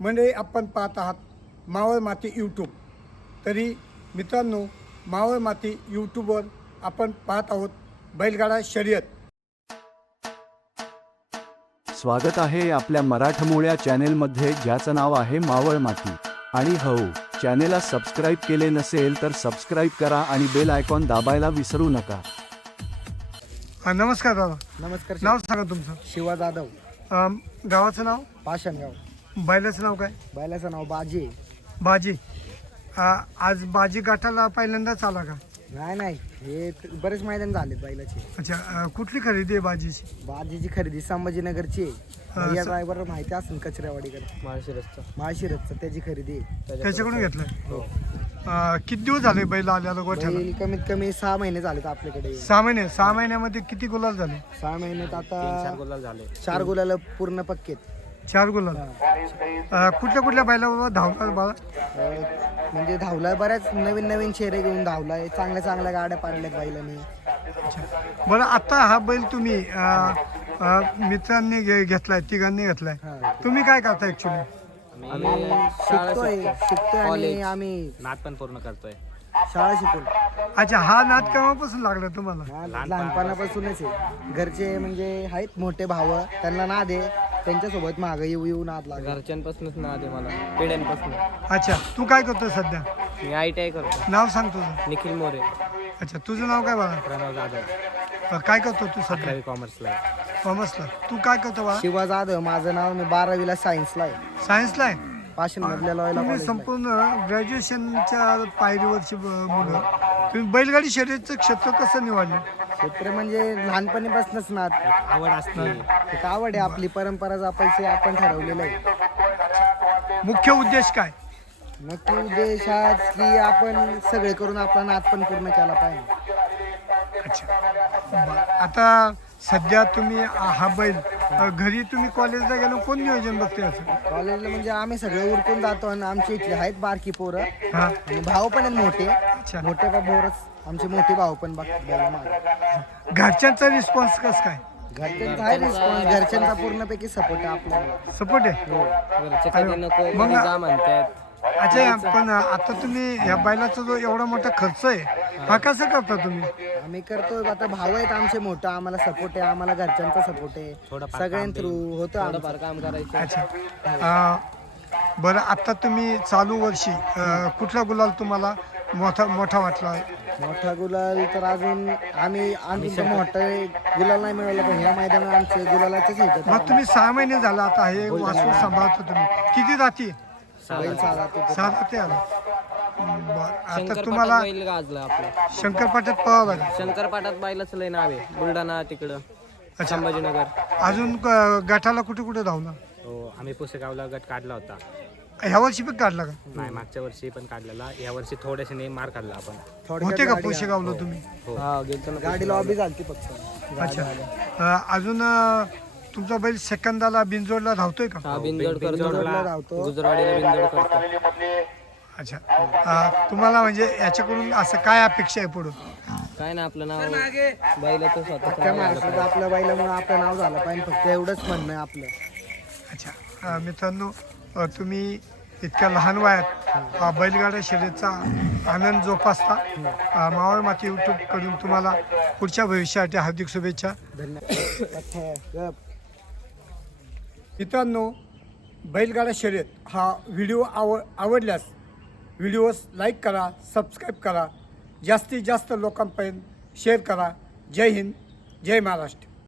म्हणजे आपण पाहत आहात मावळ माती यूट्यूब. तरी मित्रांनो, मावळ माती यूट्यूबवर आपण पाहत आहोत बैलगाडा शर्यत. स्वागत आहे आपल्या मराठमोळ्या चॅनेलमध्ये, ज्याचं नाव आहे मावळ माती. आणि हो, चॅनेलला सबस्क्राईब केले नसेल तर सबस्क्राईब करा आणि बेल आयकॉन दाबायला विसरू नका. नमस्कार दादा. नमस्कार. नाव सांगा तुमचं. शिवा जाधव, गावाचं नाव, पाषाणगाव. बैलाचं नाव काय? बैलाचं नाव बाजी. बाजी. आज बाजी गाठाला पहिल्यांदाच आला का? नाही, हे बरेच मैदान झालेत बैलाचे. अच्छा, कुठली खरेदी आहे बाजीची? बाजीची खरेदी संभाजीनगरची आहे. हा, या ड्रायव्हर माहिती असेल, कचऱ्यावाडीकर माळशिरसचा त्याची खरेदी आहे. त्याच्याकडून घेतलंय. हो. किती दिवस झाले बैल आल्याला गोठ्याला? बैल कमीत कमी 6 महिने झालेत आपल्याकडे. 6 महिने. 6 महिन्यामध्ये किती गुलाल झाले? 6 महिन्यात आता 4 गुलाल पूर्ण पक्केत. 4 गुलाल. कुठल्या कुठल्या बैलावर धावला बाळा? म्हणजे धावलाय, बऱ्याच नवीन शेरे घेऊन धावलाय. चांगल्या गाड्या पाडल्यात बैलांनी. बरं, आता हा बैल तुम्ही मित्रांनी घेतलाय, तिघांनी घेतलाय. हा. तुम्ही काय करता ऍक्च्युली? आम्ही शिकतोय आणि आम्ही नाद पण पूर्ण करतोय. शाळा शिकून. अच्छा, हा नाद केव्हापासून लागला तुम्हाला? लहानपणापासूनच आहे. घरचे म्हणजे आहेत मोठे भाव, त्यांना नाद आहे. त्यांच्यासोबत माग येऊ नाद लागला. घरच्यांपासूनच नाद आहे मला, पिढ्यांपासून. अच्छा, तू काय करतो सध्या? मी ITI करतो. नाव सांग तुझं. निखिल मोरे. अच्छा, तुझं नाव काय बाळा? प्रणव जाधव. काय करतो तू सध्या? 11वी कॉमर्सला आहे. कॉमर्सला. तू काय करतो बाळा? शिवा जाधव माझं नाव. मी 12वीला सायन्सला आहे. सायन्सला आहे. पाषाण मधल्या लॉयला तुम्ही कॉलेजला आहे. संपूर्ण ग्रॅज्युएशनच्या पायरीवरची मुलं. तुम्ही बैलगाडी शर्यतीचं क्षेत्र कसं निवडलं? क्षेत्र म्हणजे लहानपणीपासूनच नाद. आवड असते. एक आवड आहे, आपली परंपरा जपायची आपण ठरवलेलं आहे. मुख्य उद्देश काय? नक्की उद्देश हाच की आपण सगळे करून आपला नाद पण पूर्ण केला पाहिजे. आता सध्या तुम्ही हा बैल घरी तुम्ही कॉलेजला गेलो, कोण नियोजन बघते असं? कॉलेजला म्हणजे आम्ही सगळे उरकून जातो आणि आमची इथली आहेत बारकी पोरं हा. आणि भाऊ पण आहेत मोठे. अच्छा. मोठे भाऊरच आमचे मोठे भाऊ पण बघायला मागे. घरच्यांचा रिस्पॉन्स कसं काय? घरच्यांचा आहे रिस्पॉन्स. घरच्यांचा पूर्णपैकी सपोर्ट आहे आपल्याला. सपोर्ट आहे. घरचे कधी नको मग- कधी जा म्हणतात. अच्छा, पण आता तुम्ही या बैलाचा जो एवढा मोठा खर्च आहे, हा कसं करता तुम्ही? आम्ही करतोय. आता भाऊ आहेत आमचे मोठं, आम्हाला सपोर्ट आहे. आम्हाला घरच्यांचा सपोर्ट आहे. थोडंफार सगळ्यां काम थ्रू होतं आमचं. थोडंफार काम करायचं. अच्छा. बरं, आता तुम्ही चालू वर्षी कुठला गुलाल तुम्हाला मोठा वाटला? मोठा गुलाल तर अजून आम्ही मोठा गुलाल नाही मिळवला, पण ह्या मैदानात आमचे गुलालाचेच होते. मग तुम्ही 6 महिने झाला आता हे वासरू सांभाळता तुम्ही. किती जाती? बैल साधा होते. 6 जाती आला. बरं, आता शंकरपाटात तुम्हाला बैल गाजला आपला. शंकरपाट्यात पळावं लागेल. शंकरपाटात बैलाचं लय नाव आहे. बुलढाणा तिकडं, संभाजीनगर. अजून गटाला कुठे कुठे धावला? हो, आम्ही पुसेगावला गट काढला होता. ह्या वर्षी पण काढला का? नाही, मागच्या वर्षी पण काढलेला. या वर्षी थोडेसे मार काढला आपण. थोडक्यात होते का गाडी- पुशेगावला तुम्ही? हा, गेलतो ना. गाडी लॉबी झालती फक्त. अच्छा. अजून तुमचा बैल सेकंदाला बिनजोडला धावतोय का? हा, बिनजोड करतो. बिनजोडला धावतो. गुजरवाडीला बिनजोड करतो. अच्छा. तुम्हाला म्हणजे याच्याकडून असं काय अपेक्षा आहे पुढं? काय ना, आपलं नाव बैलाचं स्वतःचं अख्ख्या नाव झालं महाराष्ट्रात पाहिजे. आपल्या बैलामुळे आपलं नाव झालं पाहिजे, फक्त एवढंच म्हणणं आहे आपलं. अच्छा. मित्रांनो, तुम्ही इतक्या लहान वयात बैलगाडा शर्यतीचा आनंद जोपासता. मावळ माती यूट्यूबकडून तुम्हाला पुढच्या भविष्यासाठी हार्दिक शुभेच्छा. धन्यवाद. मित्रांनो, बैलगाडा शर्यत हा व्हिडिओ आवडल्यास व्हिडिओस लाईक करा, सबस्क्राईब करा, जास्तीत जास्त लोकांपर्यंत शेअर करा. जय हिंद, जय महाराष्ट्र.